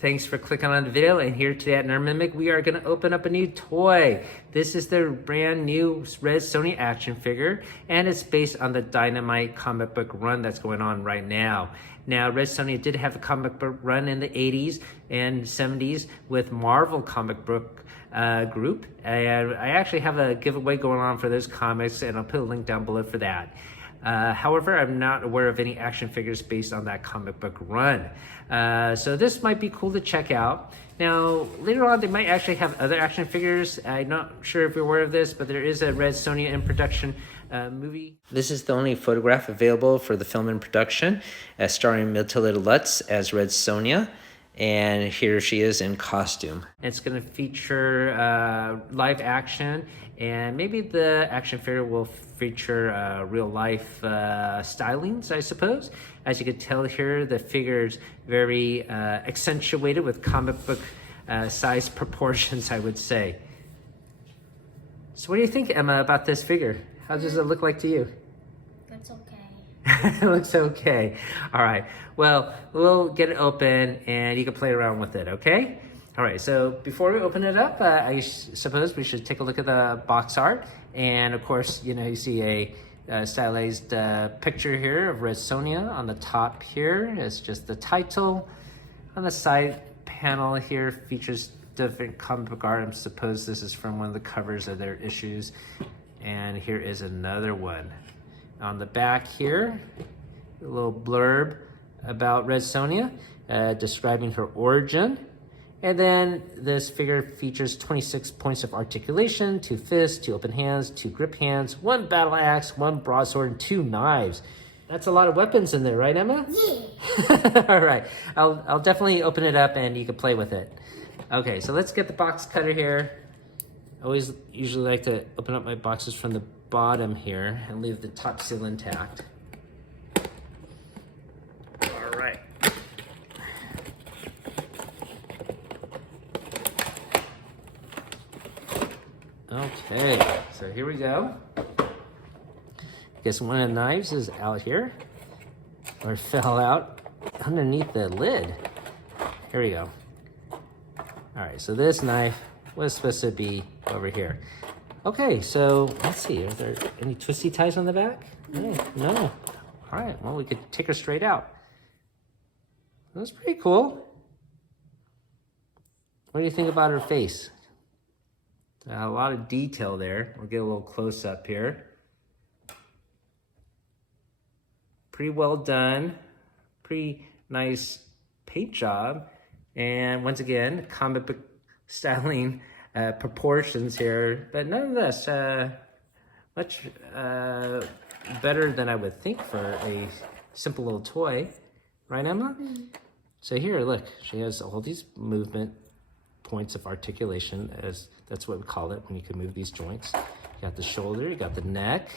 Thanks for clicking on the video, and here today at Nerd Mimic, we are going to open up a new toy. This is the brand new Red Sonja action figure, and it's based on the Dynamite comic book run that's going on right now. Now, Red Sonja did have a comic book run in the 80s and 70s with Marvel comic book group, and I actually have a giveaway going on for those comics, and I'll put a link down below for that. However, I'm not aware of any action figures based on that comic book run. So this might be cool to check out. Now, later on, they might actually have other action figures. I'm not sure if you're aware of this, but there is a Red Sonja in production movie. This is the only photograph available for the film in production, starring Matilda Lutz as Red Sonja. And here she is in costume. It's going to feature live action, and maybe the action figure will feature real life stylings, I suppose. As you can tell here, the figure's very accentuated with comic book size proportions, I would say. So what do you think, Emma, about this figure? How does it look like to you? It's okay. It looks okay. All right. Well, we'll get it open and you can play around with it, okay? All right. So before we open it up, I suppose we should take a look at the box art. And of course, you know, you see a stylized picture here of Red Sonja. On the top here is just the title. On the side panel here features different comic book art. I suppose this is from one of the covers of their issues. And here is another one. On the back here, a little blurb about Red Sonja, describing her origin. And then this figure features 26 points of articulation, 2 fists, 2 open hands, 2 grip hands, 1 battle axe, 1 broadsword, and 2 knives. That's a lot of weapons in there, right, Emma? Yeah. All right, I'll definitely open it up and you can play with it. Okay, so let's get the box cutter here. I usually like to open up my boxes from the bottom here and leave the top seal intact. All right. Okay, so here we go. Guess one of the knives is out here, or fell out underneath the lid. Here we go. All right, so this knife was supposed to be over here. Okay, so let's see, are there any twisty ties on the back? No. All right, well, we could take her straight out. That's pretty cool. What do you think about her face? A lot of detail there. We'll get a little close up here. Pretty well done. Pretty nice paint job. And once again, comic book styling proportions here, but nonetheless, much better than I would think for a simple little toy, right, Emma? Mm-hmm. So here, look, she has all these movement points of articulation, as that's what we call it when you can move these joints. You got the shoulder, you got the neck.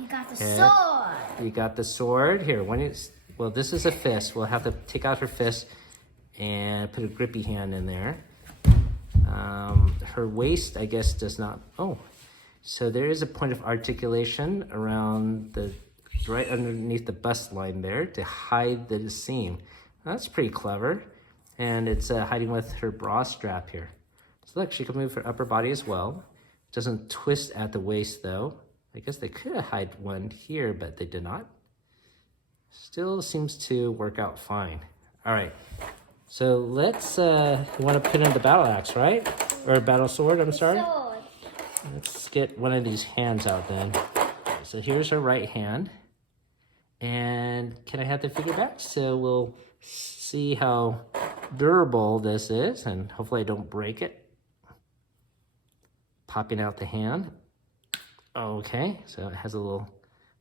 You got the sword. You got the sword. Here, well, this is a fist. We'll have to take out her fist and put a grippy hand in there. Her waist, I guess, does not. Oh, so there is a point of articulation around right underneath the bust line there to hide the seam. That's pretty clever. And it's hiding with her bra strap here. So look, she can move her upper body as well. Doesn't twist at the waist though. I guess they could hide one here, but they did not. Still seems to work out fine. All right. So let's, you want to put in the battle axe, right? Or battle sword, I'm sorry. Sword. Let's get one of these hands out then. So here's her right hand. And can I have the figure back? So we'll see how durable this is, and hopefully I don't break it. Popping out the hand. Okay, so it has a little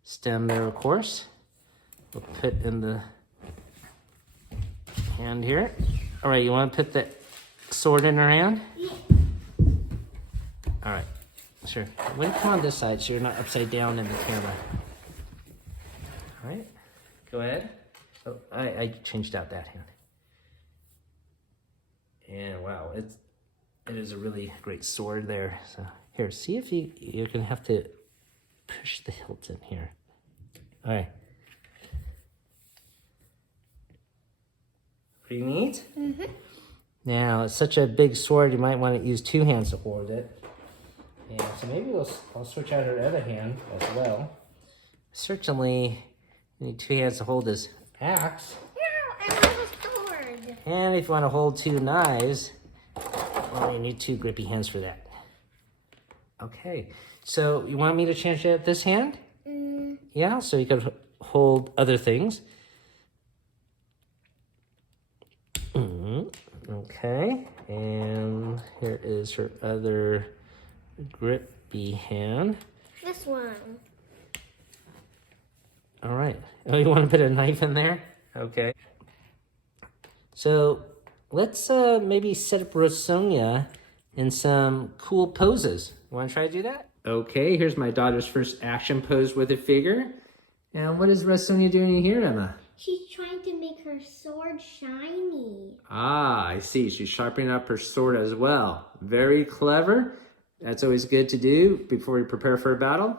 stem there, of course. We'll put in the hand here. All right, you want to put the sword in her hand? Yeah. All right, sure. When you come on this side so you're not upside down in the camera. All right, go ahead. Oh, I changed out that hand. And wow, it is a really great sword there. So here, see if you're gonna have to push the hilt in here. All right. Pretty neat. Now, it's such a big sword, you might want to use 2 hands to hold it. Yeah, so maybe I'll switch out her other hand as well. Certainly, you need 2 hands to hold this axe. No, I want a sword. And if you want to hold 2 knives, well, you need 2 grippy hands for that. Okay, so you want me to change out this hand? Yeah, so you could hold other things. Okay, and here is her other grippy hand. This one. All right. Oh, you want to put a knife in there? Okay. So let's maybe set up Sonja in some cool poses. Want to try to do that? Okay, here's my daughter's first action pose with a figure. And what is Sonja doing here, Emma? She's trying to make her sword shiny. Ah, I see. She's sharpening up her sword as well. Very clever. That's always good to do before we prepare for a battle.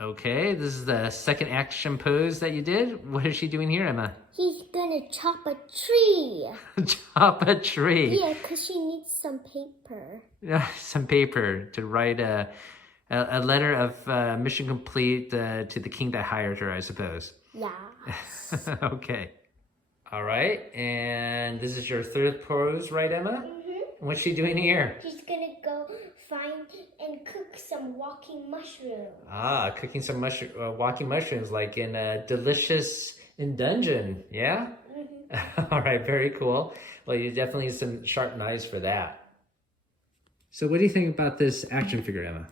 Okay, this is the second action pose that you did. What is she doing here, Emma? He's gonna chop a tree. Chop a tree. Yeah, because she needs some paper. Some paper to write a letter of mission complete to the king that hired her, I suppose. Yeah. Okay. All right, and this is your third pose, right, Emma? What's she doing here? She's gonna go find and cook some walking mushrooms. Ah, cooking some walking mushrooms like in Delicious in Dungeon, yeah? All right, very cool. Well, you definitely need some sharp knives for that. So what do you think about this action figure, Emma?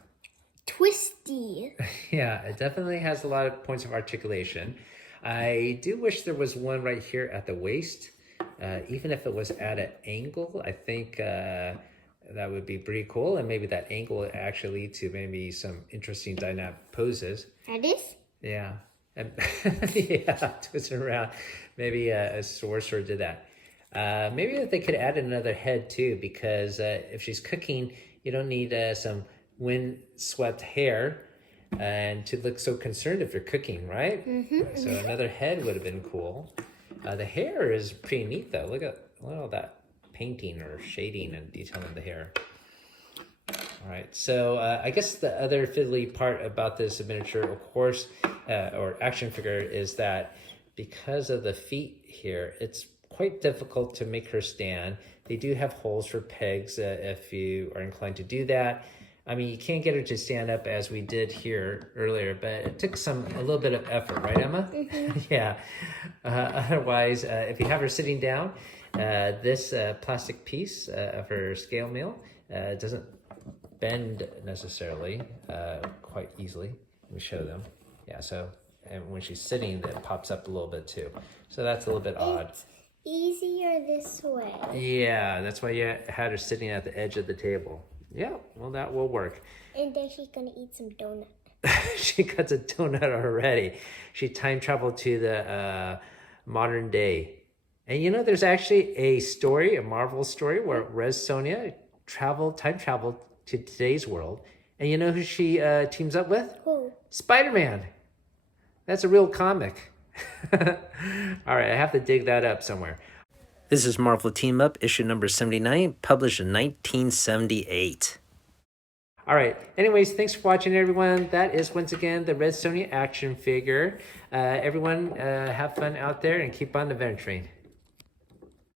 Twisty. Yeah, it definitely has a lot of points of articulation. I do wish there was one right here at the waist. Even if it was at an angle, I think that would be pretty cool. And maybe that angle would actually lead to maybe some interesting dynamic poses. That is? Yeah. And yeah, twist it around. Maybe a sorcerer did that. Maybe if they could add another head too, because if she's cooking, you don't need some wind-swept hair and to look so concerned if you're cooking, right? So another head would have been cool. The hair is pretty neat though. Look at all that painting or shading and detail in the hair. All right, so I guess the other fiddly part about this miniature, of course, or action figure, is that because of the feet here, it's quite difficult to make her stand. They do have holes for pegs if you are inclined to do that. I mean, you can't get her to stand up as we did here earlier, but it took a little bit of effort, right, Emma? Yeah. Otherwise, if you have her sitting down, this plastic piece of her scale mill doesn't bend necessarily quite easily. Let me show them. Yeah, so and when she's sitting, it pops up a little bit too. So that's a little bit odd. It's easier this way. Yeah, that's why you had her sitting at the edge of the table. Yeah, well, that will work. And then she's gonna eat some donut. She got a donut already. She time traveled to the modern day. And you know, there's actually a Marvel story, where Sonja time traveled to today's world. And you know who she teams up with? Who? Spider-Man. That's a real comic. All right, I have to dig that up somewhere. This is Marvel Team Up, issue number 79, published in 1978. All right. Anyways, thanks for watching, everyone. That is, once again, the Sonja action figure. Everyone, have fun out there and keep on adventuring.